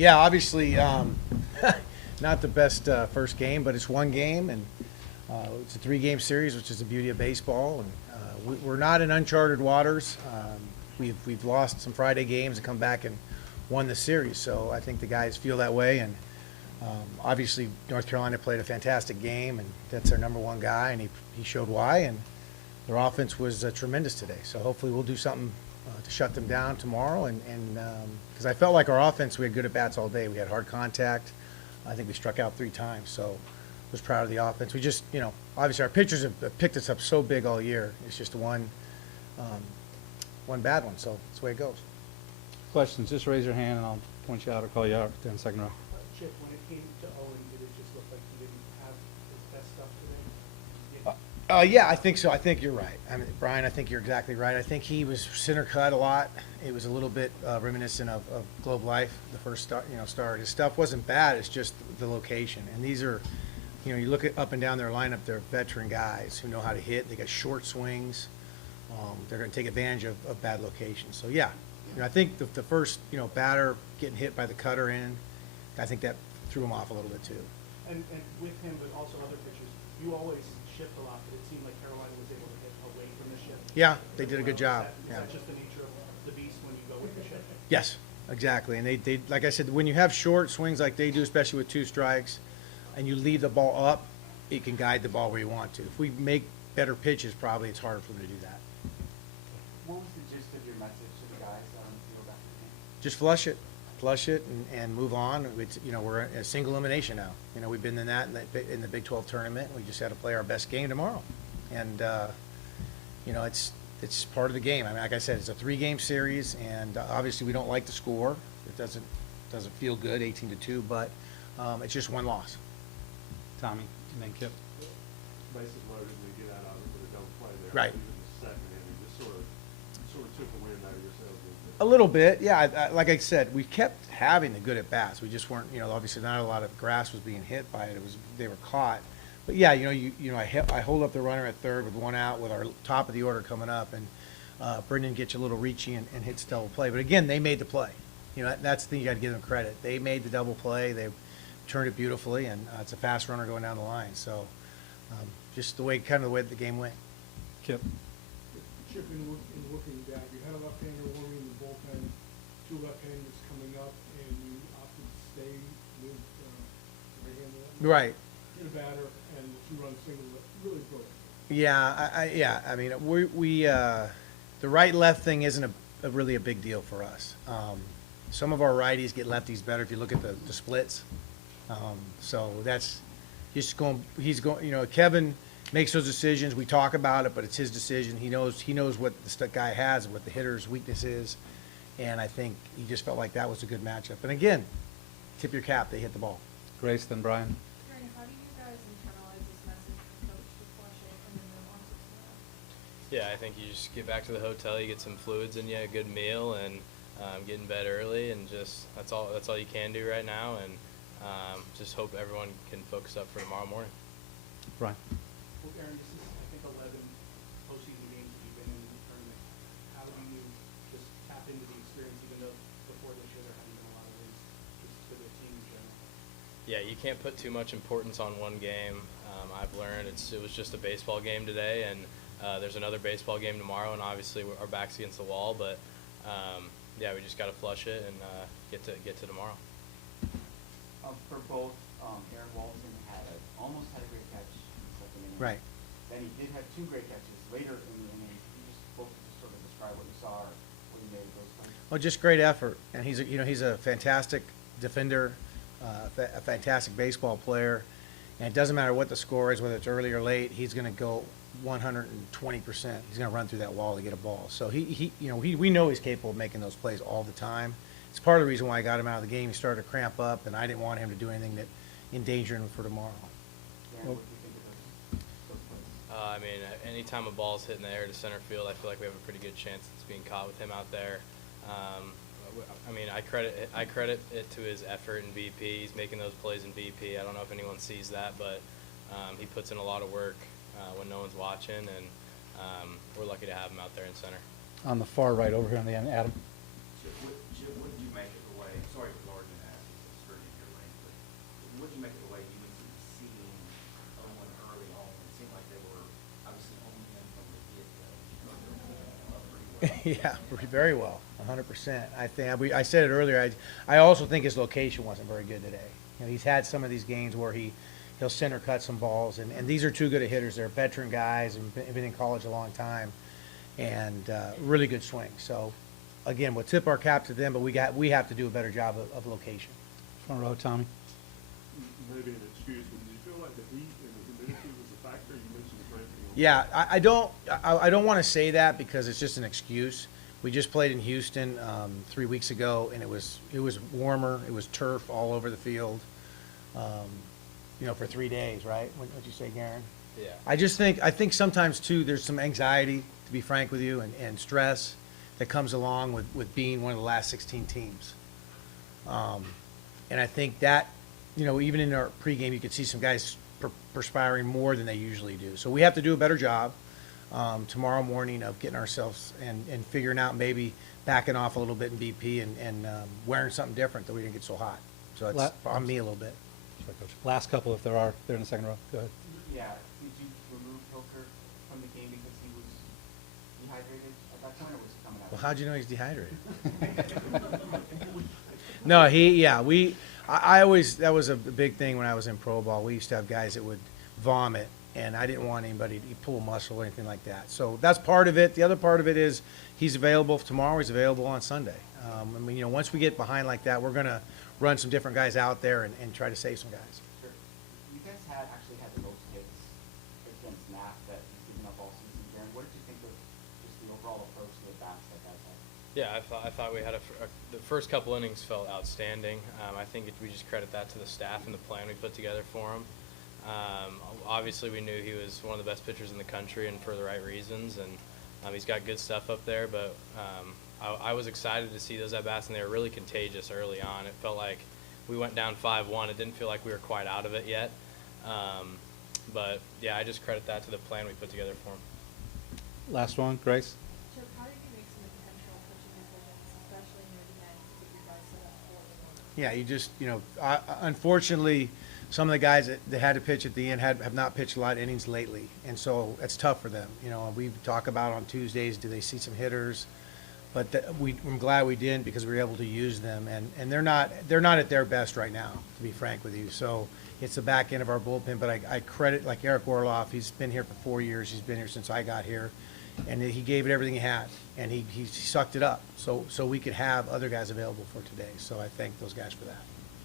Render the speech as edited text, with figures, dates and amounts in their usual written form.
Yeah, obviously, not the best first game, but it's one game, and it's a three-game series, which is the beauty of baseball. And we're not in uncharted waters. We've lost some Friday games and come back and won the series, so I think the guys feel that way. And obviously, North Carolina played a fantastic game, and that's their number one guy, and he showed why. And their offense was tremendous today. So hopefully, we'll do something to shut them down tomorrow. And because I felt like our offense, we had good at bats all day. We had hard contact. I think we struck out 3 times. So I was proud of the offense. We just, obviously our pitchers have picked us up so big all year. It's just one bad one. So that's the way it goes. Questions, just raise your hand and I'll point you out or call you out in the second row. Chip, when it came to Owen, did it just look like he didn't have his best stuff today? Yeah, I think so. I think you're right. I mean, Brian, I think you're exactly right. I think he was center cut a lot. It was a little bit reminiscent of Globe Life, the first start. His stuff wasn't bad. It's just the location. And these are, you look at up and down their lineup, they're veteran guys who know how to hit. They got short swings. They're going to take advantage of bad locations. So, yeah, I think the first, batter getting hit by the cutter in, I think that threw him off a little bit too. And with him, but also other pitchers, you always shift a lot, but it seemed like Carolina was able to hit away from the shift. Yeah, they did a good job. Is that just the nature of the beast when you go with the shift? Yes, exactly. And they like I said, when you have short swings like they do, especially with 2 strikes, and you leave the ball up, it can guide the ball where you want to. If we make better pitches, probably it's harder for them to do that. What was the gist of your message to the guys on the field after the game? Just flush it, and move on. It's, we're a single elimination now. We've been in that in the Big 12 tournament. We just had to play our best game tomorrow, and it's part of the game. I mean, like I said, it's a 3-game series, and obviously we don't like the score. It doesn't feel good, 18-2, but it's just one loss. Tommy, and then Kip. Bases loaded, and we get out of it with a double play there. Right. Even the second inning, just sort of took the wind out of yourselves. A little bit, yeah. Like I said, we kept having the good at bats. We just weren't, obviously not a lot of grass was being hit by it. They were caught. But yeah, I hold up the runner at third with 1 out with our top of the order coming up, and Brendan gets a little reachy and hits double play. But again, they made the play. That's the thing, you got to give them credit. They made the double play. They turned it beautifully, and it's a fast runner going down the line. So just the way the game went. Kip. Chip, in looking back, you had a left-hander warming in the bullpen, 2 left-handers coming up, and you opted to stay with the right-hander. Right. Hit a batter and the 2-run single that really broke. Yeah, I mean, we the right-left thing isn't really a big deal for us. Some of our righties get lefties better if you look at the splits. So that's just going. He's going. Kevin makes those decisions. We talk about it, but it's his decision. He knows what the guy has, what the hitter's weakness is, and I think he just felt like that was a good matchup. And again, tip your cap. They hit the ball. Grace, then Brian. How do you guys internalize this message from coach to flush it and then move on to tomorrow? Yeah, I think you just get back to the hotel, you get some fluids in you, a good meal, and get in bed early, and just that's all you can do right now, and just hope everyone can focus up for tomorrow morning. Brian. Well, Aaron, this is, I think, 11 postseason games that you've been in the tournament. How do you just tap into the experience, even though before this year there hadn't been a lot of wins, just for the team in general? Yeah, you can't put too much importance on one game. I've learned it was just a baseball game today, and there's another baseball game tomorrow, and obviously our back's against the wall, but yeah, we just got to flush it and get to tomorrow. For both, Aaron Walton almost had a great catch in the second inning. Right. Then he did have 2 great catches later in the inning. You just both just sort of describe what you saw or what you made of those times. Well, just great effort, and he's a fantastic defender, a fantastic baseball player, and it doesn't matter what the score is, whether it's early or late. He's going to go 120%. He's going to run through that wall to get a ball. So we know he's capable of making those plays all the time. It's part of the reason why I got him out of the game. He started to cramp up, and I didn't want him to do anything that endangered him for tomorrow. Aaron, what do you think of those plays? I mean, anytime a ball's hitting the air to center field, I feel like we have a pretty good chance it's being caught with him out there. I mean, I credit it to his effort in VP. He's making those plays in VP. I don't know if anyone sees that, but he puts in a lot of work when no one's watching, and we're lucky to have him out there in center. On the far right over here on the end, Adam. Chip, what did you make of the way? Sorry for Lord to ask. Yeah, very well, 100%. I think I said it earlier. I also think his location wasn't very good today. You know, he's had some of these games where he'll center cut some balls, and these are two good hitters. They're veteran guys and been in college a long time, and really good swing. So, again, we'll tip our cap to them, but we have to do a better job of location. Front row, Tommy. Maybe an excuse, but did you feel like the heat and the humidity was a factor? You mentioned the rain. Yeah, I don't want to say that because it's just an excuse. We just played in Houston 3 weeks ago, and it was warmer. It was turf all over the field, you know, for 3 days, right? What'd you say, Garen? Yeah. I think sometimes too there's some anxiety, to be frank with you, and stress that comes along with being one of the last 16 teams. And I think that, you know, even in our pregame, you could see some guys perspiring more than they usually do. So we have to do a better job tomorrow morning of getting ourselves and figuring out maybe backing off a little bit in BP and wearing something different that we didn't get so hot. So that's on me a little bit. Sorry, Coach. Last couple, if there are, they're in the second row. Go ahead. Yeah, did you remove Hilker from the game because he was dehydrated at that point, or was he coming out? Well, how'd you know he's dehydrated? No, I always, that was a big thing when I was in pro ball. We used to have guys that would vomit, and I didn't want anybody to pull a muscle or anything like that. So that's part of it. The other part of it is he's available tomorrow. He's available on Sunday. I mean, you know, once we get behind like that, we're going to run some different guys out there and try to save some guys. Sure. You guys actually had the most hits against NAP that you've given up all season. Darren, what did you think of just the overall approach to the bats that guys had? Yeah, I thought we had the first couple innings felt outstanding. I think we just credit that to the staff and the plan we put together for him. Obviously, we knew he was one of the best pitchers in the country, and for the right reasons. And he's got good stuff up there. But I was excited to see those at bats, and they were really contagious early on. It felt like we went down 5-1. It didn't feel like we were quite out of it yet. But yeah, I just credit that to the plan we put together for him. Last one, Grace. Chip, how do you make some intentional pitching decisions, especially near the end, to get your guys set up for it? Yeah, you just, you know, unfortunately, some of the guys that had to pitch at the end have not pitched a lot of innings lately, and so it's tough for them. You know, we talk about on Tuesdays, do they see some hitters? But I'm glad we didn't because we were able to use them, and they're not at their best right now, to be frank with you. So it's the back end of our bullpen, but I credit like Eric Orloff. He's been here for 4 years. He's been here since I got here, and he gave it everything he had, and he sucked it up so we could have other guys available for today. So I thank those guys for that.